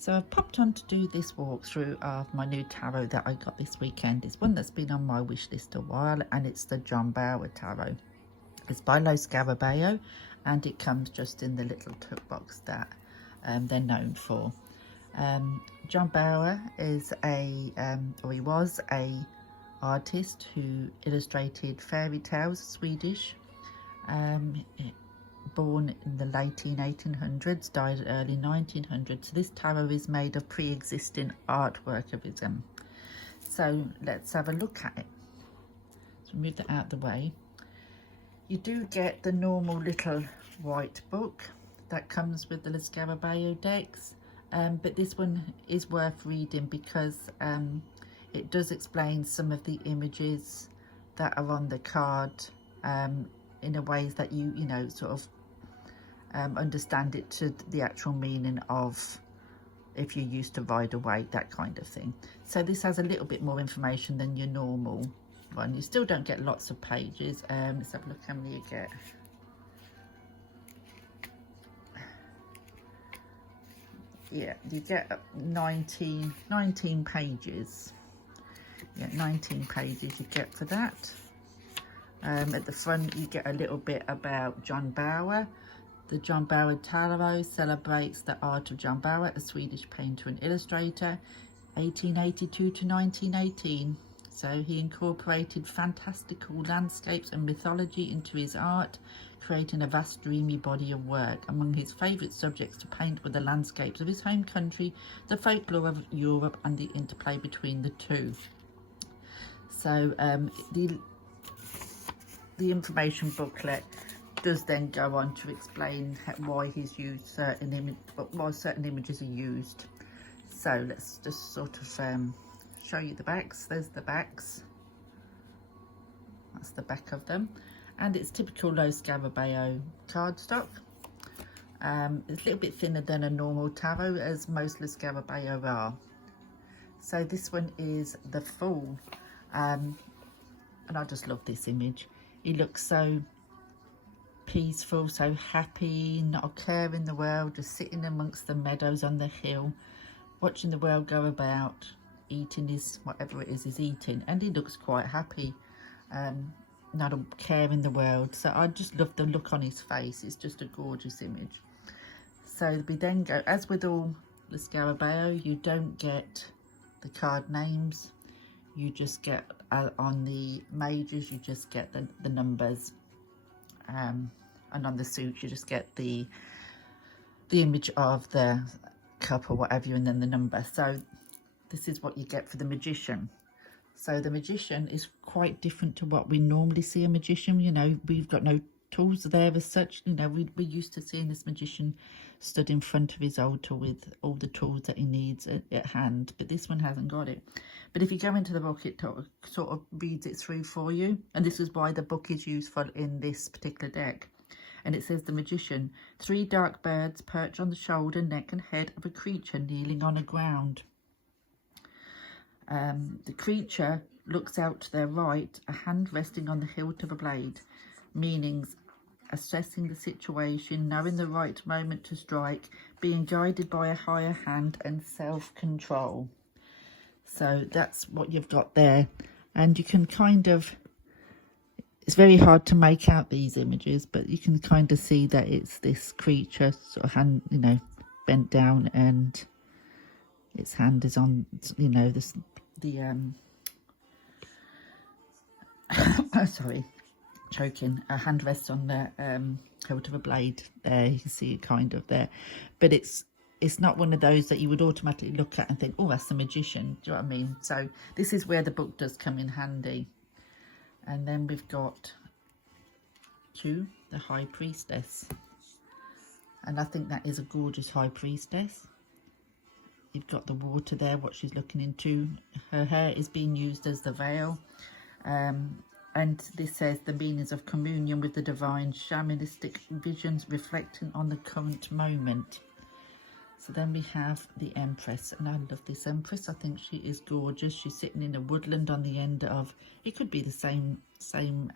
So I've popped on to do this walkthrough of my new tarot that I got this weekend. It's one that's been on my wish list a while, and it's the John Bauer tarot. It's by Lo Scarabeo, and it comes just in the little tuck box that they're known for. John Bauer is or he was a artist who illustrated fairy tales, Swedish. Born in the late 1800s, died early 1900s. So this tarot is made of pre-existing artwork of his own. So let's have a look at it. So move that out of the way. You do get the normal little white book that comes with the Lo Scarabeo decks, but this one is worth reading because it does explain some of the images that are on the card in a ways that you know, sort of understand it to the actual meaning of if you're used to Rider-Waite, that kind of thing. So this has a little bit more information than your normal one. You still don't get lots of pages. Let's have a look how many you get. Yeah, you get 19 pages. Yeah, 19 pages you get for that. At the front you get a little bit about John Bauer. The John Bauer Tarot celebrates the art of John Bauer, a Swedish painter and illustrator, 1882 to 1918. So he incorporated fantastical landscapes and mythology into his art, creating a vast dreamy body of work. Among his favourite subjects to paint were the landscapes of his home country, the folklore of Europe, and the interplay between the two. So the information booklet does then go on to explain why he's used certain images are used. So let's just sort of show you the backs. There's the backs. That's the back of them, and it's typical Lo Scarabeo cardstock. It's a little bit thinner than a normal tarot, as most Lo Scarabeo are. So this one is the Fool, and I just love this image. He looks so peaceful, so happy, not a care in the world, just sitting amongst the meadows on the hill, watching the world go about, eating his whatever it is he's eating, and he looks quite happy, not a care in the world. So I just love the look on his face. It's just a gorgeous image. So we then go, as with all the Scarabeo, you don't get the card names, you just get on the majors, you just get the numbers, and on the suits you just get the image of the cup or whatever, and then the number. So this is what you get for the Magician. So the Magician is quite different to what we normally see a magician. You know, we've got no tools there as such. You know, we're used to seeing this magician stood in front of his altar with all the tools that he needs at hand, but this one hasn't got it. But if you go into the book, it sort of reads it through for you, and this is why the book is useful in this particular deck. And it says, the Magician: 3 dark birds perch on the shoulder, neck and head of a creature kneeling on a ground. The creature looks out to their right, a hand resting on the hilt of a blade. Meanings: assessing the situation, knowing the right moment to strike, being guided by a higher hand, and self-control. So that's what you've got there. And you can kind of, it's very hard to make out these images, but you can kind of see that it's this creature sort of hand, you know, bent down, and its hand is on, you know, sorry, choking. A hand rests on the hilt of a blade there. You can see it kind of there, but it's not one of those that you would automatically look at and think, oh, that's the Magician. Do you know what I mean? So this is where the book does come in handy. And then we've got Q, the High Priestess, and I think that is a gorgeous High Priestess. You've got the water there, what she's looking into. Her hair is being used as the veil. And this says the meanings of communion with the divine, shamanistic visions reflecting on the current moment. So then we have the Empress, and I love this Empress. I think she is gorgeous. She's sitting in a woodland on the end of, it could be the same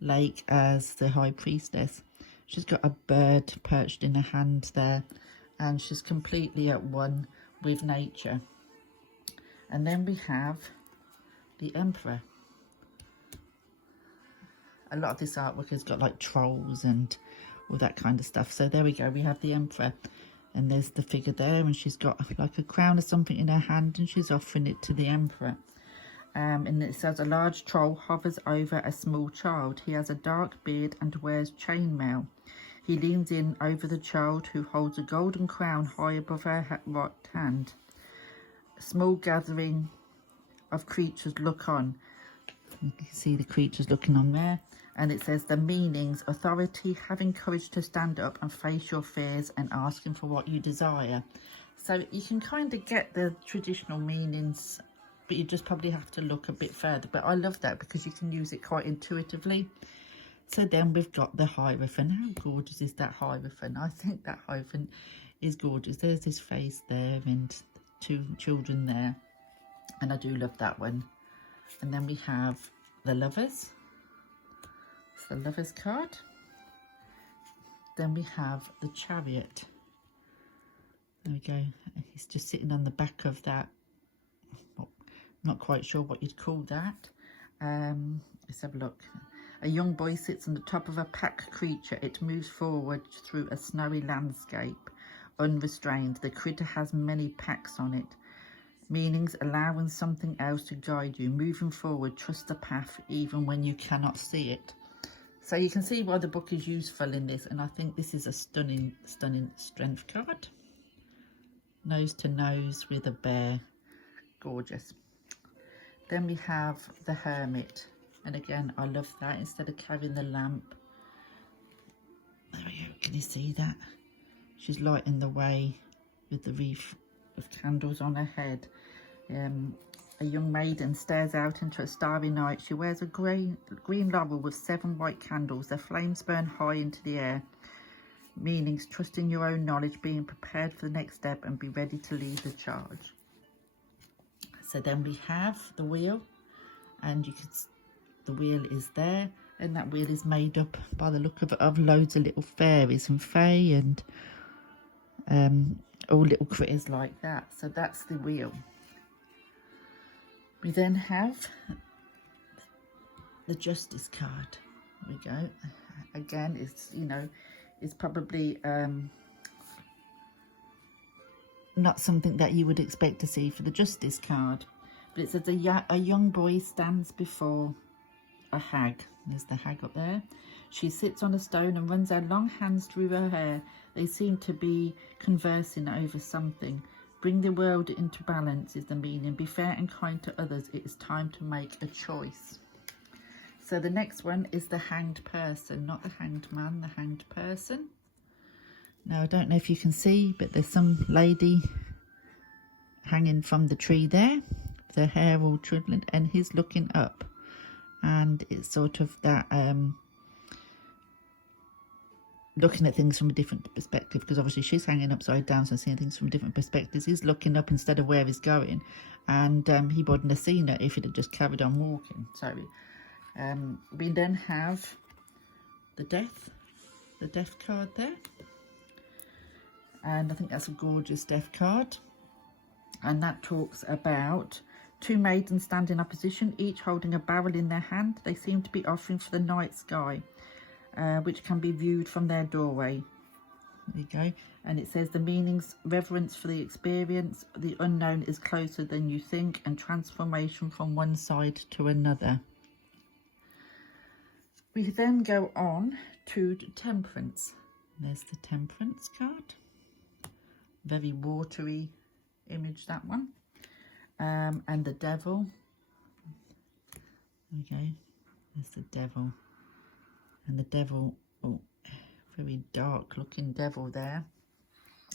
lake as the High Priestess. She's got a bird perched in her hand there, and she's completely at one with nature. And then we have the Emperor. A lot of this artwork has got like trolls and all that kind of stuff. So there we go, we have the Emperor. And there's the figure there, and she's got like a crown or something in her hand, and she's offering it to the Emperor. And it says, a large troll hovers over a small child. He has a dark beard and wears chainmail. He leans in over the child, who holds a golden crown high above her right hand. A small gathering of creatures look on. You can see the creatures looking on there. And it says the meanings: authority, having courage to stand up and face your fears, and asking for what you desire. So you can kind of get the traditional meanings, but you just probably have to look a bit further. But I love that because you can use it quite intuitively. So then we've got the Hierophant. How gorgeous is that Hierophant? I think that Hierophant is gorgeous. There's his face there and two children there. And I do love that one. And then we have the Lovers. It's the Lovers card. Then we have the Chariot. There we go. He's just sitting on the back of that. Not quite sure what you'd call that. Let's have a look. A young boy sits on the top of a pack creature. It moves forward through a snowy landscape, unrestrained. The critter has many packs on it. Meanings: allowing something else to guide you. Moving forward, trust the path even when you cannot see it. So you can see why the book is useful in this, and I think this is a stunning strength card. Nose to nose with a bear. Gorgeous. Then we have the Hermit, and again I love that. Instead of carrying the lamp, there we go, can you see that? She's lighting the way with the wreath of candles on her head. A young maiden stares out into a starry night. She wears a green laurel with 7 white candles. Their flames burn high into the air. Meanings: trusting your own knowledge, being prepared for the next step, and be ready to lead the charge. So then we have the wheel, and you can, the wheel is there, and that wheel is made up, by the look of it, of loads of little fairies and fae and all little critters like that. So that's the wheel. We then have the Justice card. There we go. Again, it's, you know, it's probably not something that you would expect to see for the Justice card, but it says a young boy stands before a hag. There's the hag up there. She sits on a stone and runs her long hands through her hair. They seem to be conversing over something. Bring the world into balance is the meaning. Be fair and kind to others. It is time to make a choice. So the next one is the Hanged Person, not the Hanged Man, the Hanged Person. Now, I don't know if you can see, but there's some lady hanging from the tree there, with her hair all twiddling, and he's looking up. And it's sort of that, looking at things from a different perspective, because obviously she's hanging upside down, so seeing things from different perspectives. He's looking up instead of where he's going, and he wouldn't have seen it if he'd have just carried on walking. So we then have the Death card there. And I think that's a gorgeous Death card. And that talks about 2 maidens stand in opposition, each holding a barrel in their hand. They seem to be offering for the night sky, which can be viewed from their doorway. There you go. And it says the meanings: reverence for the experience, the unknown is closer than you think, and transformation from one side to another. We then go on to Temperance. There's the Temperance card. Very watery image, that one. And the Devil. There we go. There's the Devil. And the Devil, oh, very dark looking devil there.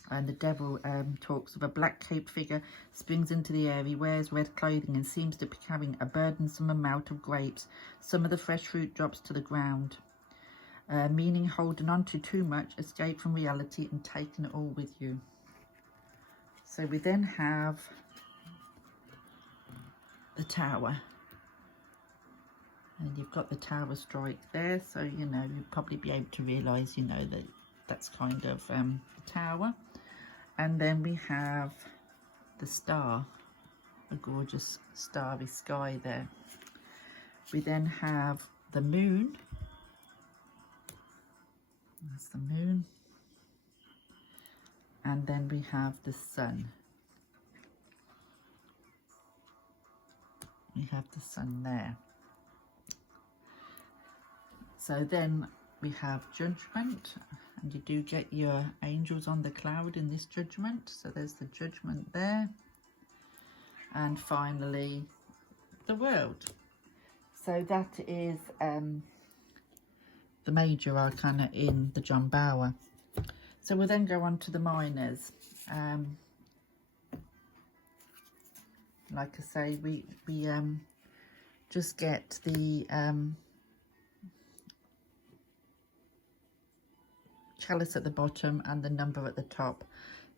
And the Devil talks of a black caped figure, springs into the air. He wears red clothing and seems to be carrying a burdensome amount of grapes. Some of the fresh fruit drops to the ground. Meaning: holding on to too much, escape from reality and taking it all with you. So we then have the Tower. And you've got the Tower strike there, so, you know, you'd probably be able to realise, you know, that that's kind of the Tower. And then we have the star, a gorgeous starry sky there. We then have the moon. That's the moon. And then we have the sun. We have the sun there. So then we have judgment, and you do get your angels on the cloud in this judgment. So there's the judgment there. And finally, the world. So that is the major arcana in the John Bauer. So we'll then go on to the minors. Like I say, we just get the chalice at the bottom and the number at the top,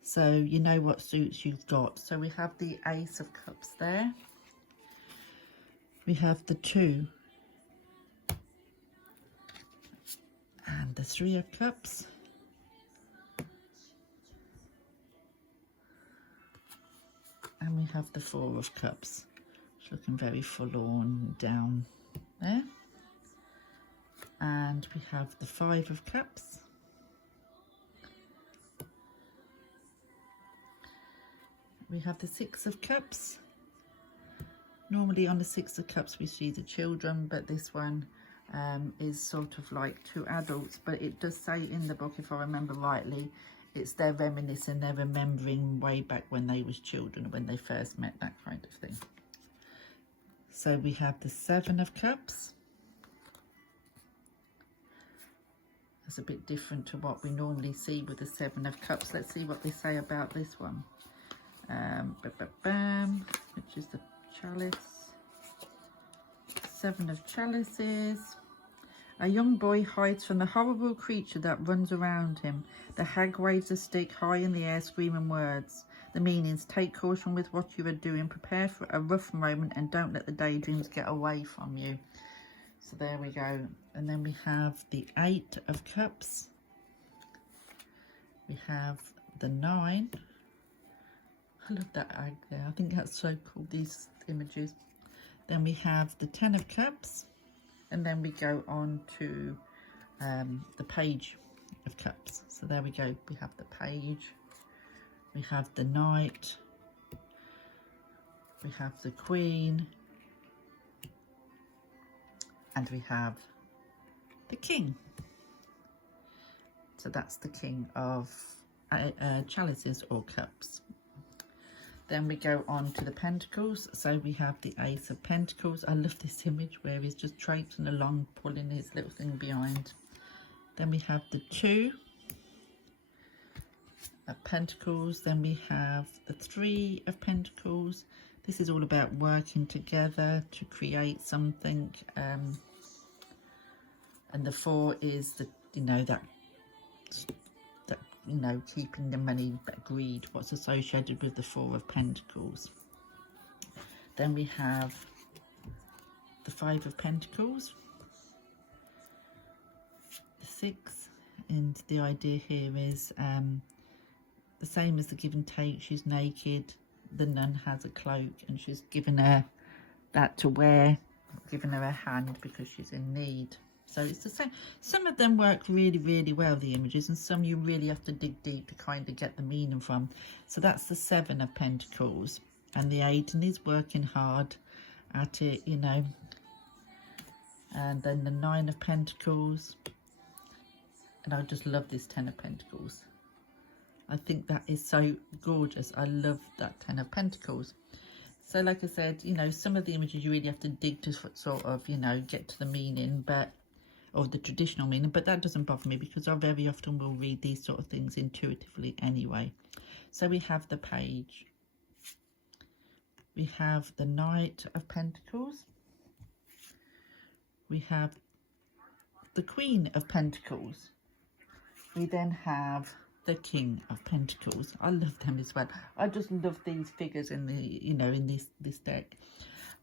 so you know what suits you've got. So we have the Ace of Cups there. We have the 2 and the 3 of Cups. And we have the 4 of Cups. It's looking very forlorn down there. And we have the 5 of Cups. We have the 6 of Cups. Normally on the 6 of Cups we see the children, but this one is sort of like 2 adults. But it does say in the book, if I remember rightly, it's their reminiscing, they're remembering way back when they was children, when they first met, that kind of thing. So we have the 7 of Cups. That's a bit different to what we normally see with the 7 of Cups. Let's see what they say about this one. Which is the chalice. 7 of Chalices. A young boy hides from the horrible creature that runs around him. The hag waves a stick high in the air, screaming words. The meanings: take caution with what you are doing, prepare for a rough moment, and don't let the daydreams get away from you. So there we go. And then we have the 8 of Cups. We have the 9. I love that egg there. I think that's so cool, these images. Then we have the 10 of Cups. And then we go on to the Page of Cups. So there we go. We have the Page. We have the Knight. We have the Queen. And we have the King. So that's the King of Chalices or Cups. Then we go on to the Pentacles. So we have the Ace of Pentacles. I love this image where he's just traipsing along, pulling his little thing behind. Then we have the 2 of Pentacles. Then we have the 3 of Pentacles. This is all about working together to create something. And the 4 is the, keeping the money, that greed, what's associated with the 4 of Pentacles. Then we have the 5 of Pentacles, the 6, and the idea here is the same as the give and take. She's naked, the nun has a cloak, and she's given her that to wear, giving her a hand because she's in need. So it's the same. Some of them work really, really well, the images, and some you really have to dig deep to kind of get the meaning from. So that's the 7 of Pentacles, and the 8, and he's working hard at it, And then the 9 of Pentacles, and I just love this 10 of Pentacles. I think that is so gorgeous. I love that 10 of Pentacles. So like I said, some of the images you really have to dig to sort of, get to the meaning, or the traditional meaning, but that doesn't bother me because I very often will read these sort of things intuitively anyway. So we have the Page. We have the Knight of Pentacles. We have the Queen of Pentacles. We then have the King of Pentacles. I love them as well. I just love these figures in the, in this deck.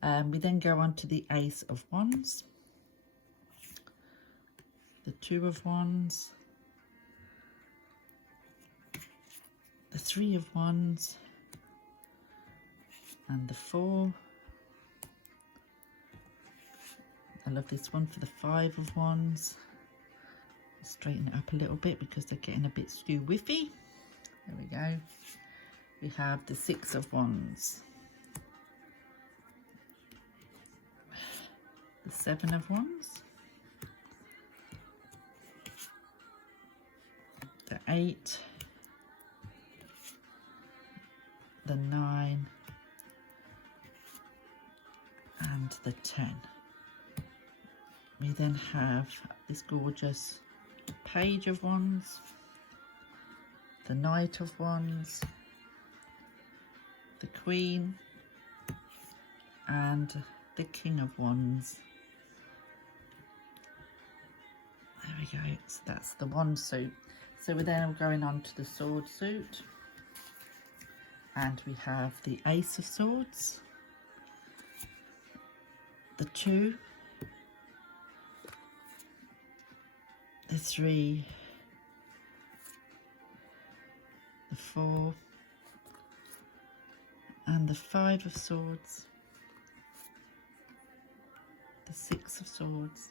We then go on to the Ace of Wands, the 2 of Wands, the 3 of Wands, and the 4. I love this one for the 5 of Wands. Straighten it up a little bit because they're getting a bit skew whiffy. There we go. We have the 6 of Wands, the 7 of Wands, the 8, the 9, and the 10. We then have this gorgeous Page of Wands, the Knight of Wands, the Queen, and the King of Wands. There we go. So that's the wand suit. So we're then going on to the sword suit, and we have the Ace of Swords, the 2, the 3, the 4, and the 5 of Swords, the 6 of Swords.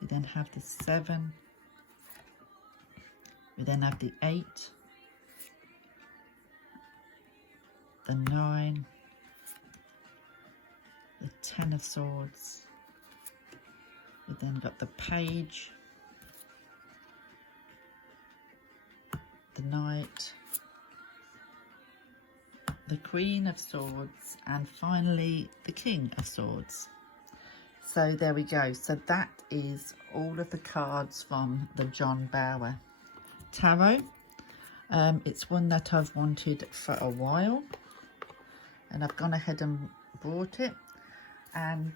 We then have the 7, we then have the 8, the 9, the 10 of Swords. We then got the Page, the Knight, the Queen of Swords, and finally the King of Swords. So there we go. So that is all of the cards from the John Bauer Tarot. It's one that I've wanted for a while, and I've gone ahead and bought it, and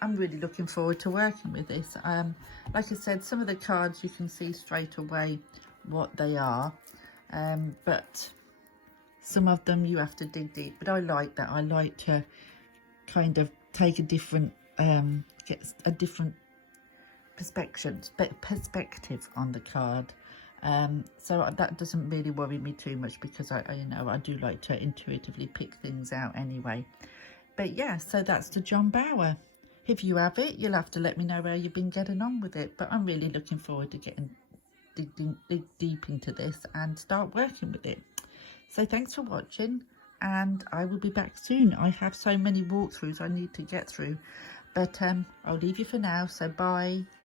I'm really looking forward to working with this. Like I said, some of the cards you can see straight away what they are, but some of them you have to dig deep. But I like that. I like to kind of take a different get a different perspective on the card. So that doesn't really worry me too much, because I do like to intuitively pick things out anyway. But yeah, so that's the John Bauer. If you have it, you'll have to let me know how you've been getting on with it. But I'm really looking forward to dig deep into this and start working with it. So thanks for watching, and I will be back soon. I have so many walkthroughs I need to get through, but I'll leave you for now. So bye.